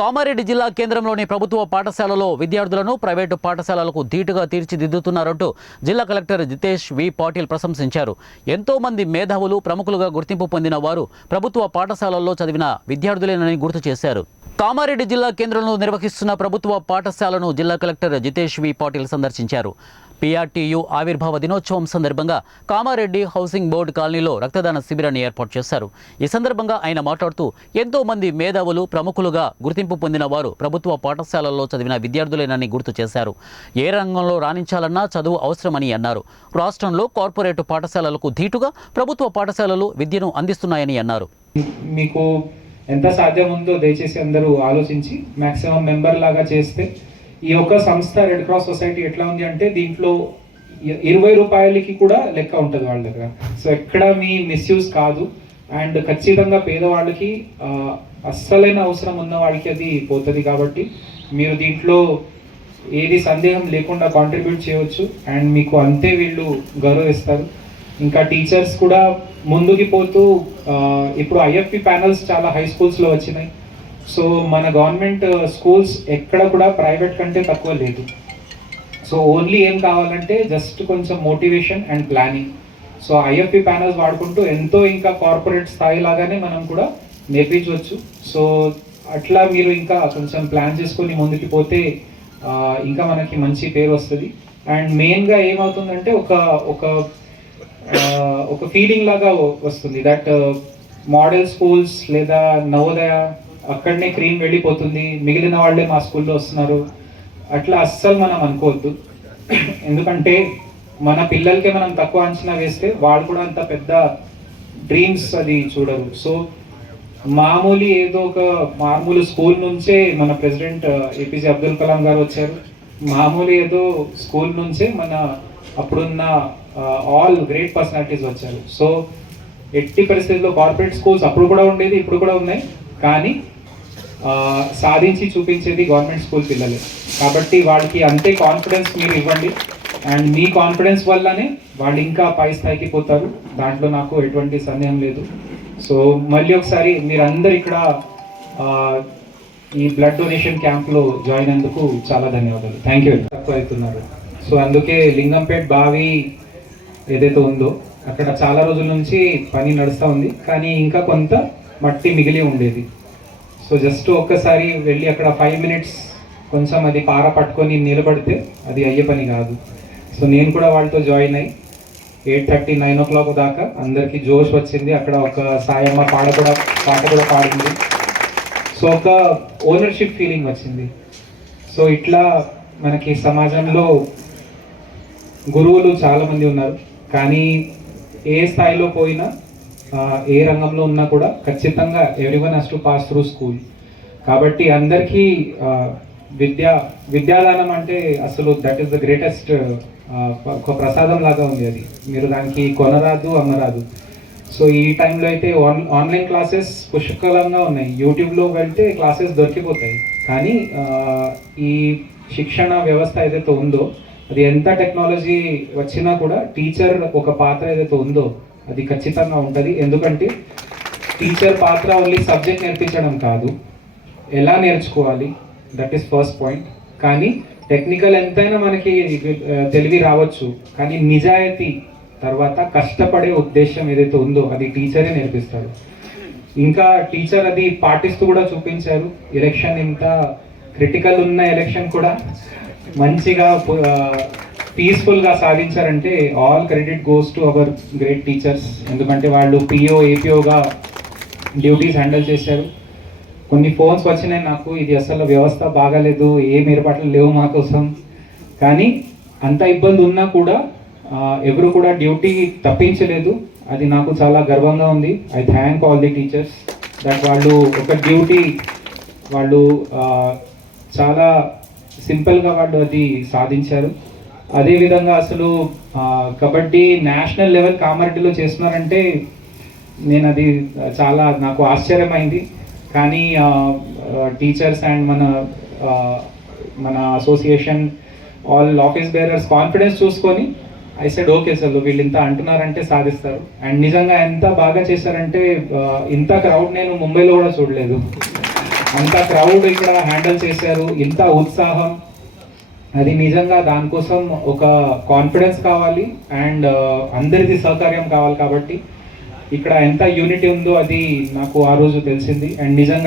కామారెడ్డి జిల్లా కేంద్రంలోని ప్రభుత్వ పాఠశాలలో విద్యార్థులను ప్రైవేటు పాఠశాలలకు ధీటుగా తీర్చిదిద్దుతున్నారంటూ జిల్లా కలెక్టర్ జితేష్ వి పాటిల్ ప్రశంసించారు. ఎంతో మంది మేధావులు ప్రముఖులుగా గుర్తింపు పొందిన వారు ప్రభుత్వ పాఠశాలల్లో చదివిన విద్యార్థులేనని గుర్తు చేశారు. కామారెడ్డి జిల్లా కేంద్రంలో నిర్వహిస్తున్న ప్రభుత్వ పాఠశాలను జిల్లా కలెక్టర్ జితేష్ వి పాటిల్ సందర్శించారు. PRTU ఆవిర్భావ దినోత్సవం సందర్భంగా కామారెడ్డి హౌసింగ్ బోర్డు కాలనీలో రక్తదాన శిబిరాన్ని ఏర్పాటు చేశారు. ఈ సందర్భంగా ఆయన మాట్లాడుతూ ఎంతో మంది మేధావులు ప్రముఖులుగా గుర్తింపు పొందిన వారు ప్రభుత్వ పాఠశాలల్లో చదివిన విద్యార్థులేనని గుర్తు చేశారు. ఏ రంగంలో రాణించాలన్నా చదువు అవసరమని అన్నారు. రాష్ట్రంలో కార్పొరేట్ పాఠశాలలకు ధీటుగా ప్రభుత్వ పాఠశాలలు విద్యను అందిస్తున్నాయని అన్నారు. మీకు ఎంత సాధ్యం ఉందో దయచేసి అందరూ ఆలోచించి మ్యాక్సిమం మెంబర్ లాగా చేస్తే ఈ యొక్క సంస్థ రెడ్ క్రాస్ సొసైటీ ఎట్లా ఉంది అంటే దీంట్లో 20 రూపాయలకి కూడా లెక్క ఉంటుంది వాళ్ళ దగ్గర. సో ఎక్కడ మీ మిస్యూజ్ కాదు. అండ్ ఖచ్చితంగా పేదవాళ్ళకి అస్సలైన అవసరం ఉన్న వాళ్ళకి అది పోతుంది. కాబట్టి మీరు దీంట్లో ఏది సందేహం లేకుండా కాంట్రిబ్యూట్ చేయవచ్చు. అండ్ మీకు అంతే వీళ్ళు గౌరవిస్తారు. ఇంకా టీచర్స్ కూడా ముందుకి పోతూ ఇప్పుడు IFP ప్యానల్స్ చాలా హై స్కూల్స్లో వచ్చినాయి. సో మన గవర్నమెంట్ స్కూల్స్ ఎక్కడ కూడా ప్రైవేట్ కంటే తక్కువ లేదు. సో ఓన్లీ ఏం కావాలంటే జస్ట్ కొంచెం motivation and planning. So IFP panels వాడుకుంటూ ఎంతో ఇంకా కార్పొరేట్ స్థాయి లాగానే మనం కూడా నేర్పించవచ్చు. సో అట్లా మీరు ఇంకా కొంచెం ప్లాన్ చేసుకొని ముందుకు పోతే ఇంకా మనకి మంచి పేరు వస్తుంది. అండ్ మెయిన్గా ఏమవుతుందంటే ఒక ఫీలింగ్ లాగా వస్తుంది దట్ మోడల్ స్కూల్స్ లేదా నవోదయ అక్కడనే క్రీమ్ వెళ్ళిపోతుంది, మిగిలిన వాళ్ళే మా స్కూల్లో వస్తున్నారు, అట్లా అస్సలు మనం అనుకోవద్దు. ఎందుకంటే మన పిల్లలకే మనం తక్కువ అంచనా వేస్తే వాళ్ళు కూడా అంత పెద్ద డ్రీమ్స్ అది చూడరు. సో ఏదో ఒక మామూలు స్కూల్ నుంచే మన ప్రెసిడెంట్ APJ అబ్దుల్ కలాం గారు వచ్చారు. ఏదో స్కూల్ నుంచే మన అప్పుడున్న ఆల్ గ్రేట్ పర్సనాలిటీస్ వచ్చారు. సో ఎట్టి పరిస్థితుల్లో కార్పొరేట్ స్కూల్స్ అప్పుడు కూడా ఉండేది, ఇప్పుడు కూడా ఉన్నాయి. కానీ సాధించి చూపించేది గవర్నమెంట్ స్కూల్ పిల్లలే. కాబట్టి వాళ్ళకి అంతే కాన్ఫిడెన్స్ మీరు ఇవ్వండి. అండ్ మీ కాన్ఫిడెన్స్ వల్లనే వాళ్ళు ఇంకా పై స్థాయికి పోతారు. దాంట్లో నాకు ఎటువంటి సందేహం లేదు. సో మళ్ళీ ఒకసారి మీరందరూ ఇక్కడ ఈ బ్లడ్ డొనేషన్ క్యాంప్లో జాయిన్ అయినందుకు చాలా ధన్యవాదాలు. Thank you. తక్కువ అవుతున్నారు. సో అందుకే లింగంపేట్ బావి ఏదైతే ఉందో అక్కడ చాలా రోజుల నుంచి పని నడుస్తూ ఉంది. కానీ ఇంకా కొంత మట్టి మిగిలి ఉండేది. సో జస్ట్ ఒక్కసారి వెళ్ళి అక్కడ 5 minutes కొంచెం అది పార పట్టుకొని నిలబడితే అది అయ్యే పని కాదు. సో నేను కూడా వాళ్ళతో జాయిన్ అయ్యి 8:30, 9 o'clock దాకా అందరికీ జోష్ వచ్చింది. అక్కడ ఒక సాయమ్మ పాట కూడా పాడింది. సో ఒక ఓనర్షిప్ ఫీలింగ్ వచ్చింది. సో ఇట్లా మనకి సమాజంలో గురువులు చాలామంది ఉన్నారు. కానీ ఏ స్థాయిలో పోయినా ఏ రంగంలో ఉన్నా కూడా ఖచ్చితంగా everyone has to pass through school. కాబట్టి అందరికీ విద్యాదానం అంటే అసలు దట్ ఈస్ ద గ్రేటెస్ట్ ఒక ప్రసాదం లాగా ఉంది. అది మీరు దానికి కొనరాదు, అమ్మరాదు. సో ఈ టైంలో అయితే ఆన్లైన్ క్లాసెస్ పుష్కలంగా ఉన్నాయి. యూట్యూబ్లో వెళ్తే క్లాసెస్ దొరికిపోతాయి. కానీ ఈ శిక్షణ వ్యవస్థ ఏదైతే ఉందో అది ఎంత టెక్నాలజీ వచ్చినా కూడా టీచర్ ఒక పాత్ర ఏదైతే ఉందో అది ఖచ్చితంగా ఉంటుంది. ఎందుకంటే టీచర్ పాత్ర ఓన్లీ సబ్జెక్ట్ నేర్పించడం కాదు, ఎలా నేర్చుకోవాలి, దట్ ఈస్ ఫస్ట్ పాయింట్. కానీ టెక్నికల్ ఎంతైనా మనకి తెలివి రావచ్చు, కానీ నిజాయితీ తర్వాత కష్టపడే ఉద్దేశం ఏదైతే ఉందో అది టీచరే నేర్పిస్తాడు. ఇంకా టీచర్ అది పాటిస్తూ కూడా చూపించారు. ఎలక్షన్ ఇంత క్రిటికల్ ఉన్న ఎలక్షన్ కూడా మంచిగా పీస్ఫుల్గా సాధించారంటే all credit goes to our great teachers. ఎందుకంటే వాళ్ళు PO, APOగా డ్యూటీస్ హ్యాండిల్ చేశారు. కొన్ని ఫోన్స్ వచ్చినాయి నాకు, ఇది అసలు వ్యవస్థ బాగాలేదు, ఏం ఏర్పాట్లు లేవు మా కోసం. కానీ అంత ఇబ్బంది ఉన్నా కూడా ఎవరు కూడా డ్యూటీ తప్పించలేదు. అది నాకు చాలా గర్వంగా ఉంది. I thank all the teachers that వాళ్ళు ఒక డ్యూటీ వాళ్ళు చాలా సింపుల్గా వాళ్ళు అది సాధించారు. అదేవిధంగా అసలు కబడ్డీ నేషనల్ లెవెల్ కామారెడ్డిలో చేస్తున్నారంటే నేను అది చాలా నాకు ఆశ్చర్యమైంది. కానీ టీచర్స్ అండ్ మన association all office bearers confidence చూసుకొని ఐ సెడ్ ఓకే సార్ వీళ్ళు ఇంత అంటున్నారంటే సాధిస్తారు. అండ్ నిజంగా ఎంత బాగా చేశారంటే ఇంత క్రౌడ్ నేను ముంబైలో కూడా చూడలేదు. అంత క్రౌడ్ ఇక్కడ హ్యాండిల్ చేశారు, ఇంత ఉత్సాహం, అది నిజంగా దానికోసం ఒక కాన్ఫిడెన్స్ కావాలి అండ్ అందరిది సహకార్యం కావాలి. కాబట్టి ఇక్కడ ఎంత యూనిటీ ఉందో అది నాకు ఆ రోజు తెలిసింది. అండ్ నిజంగా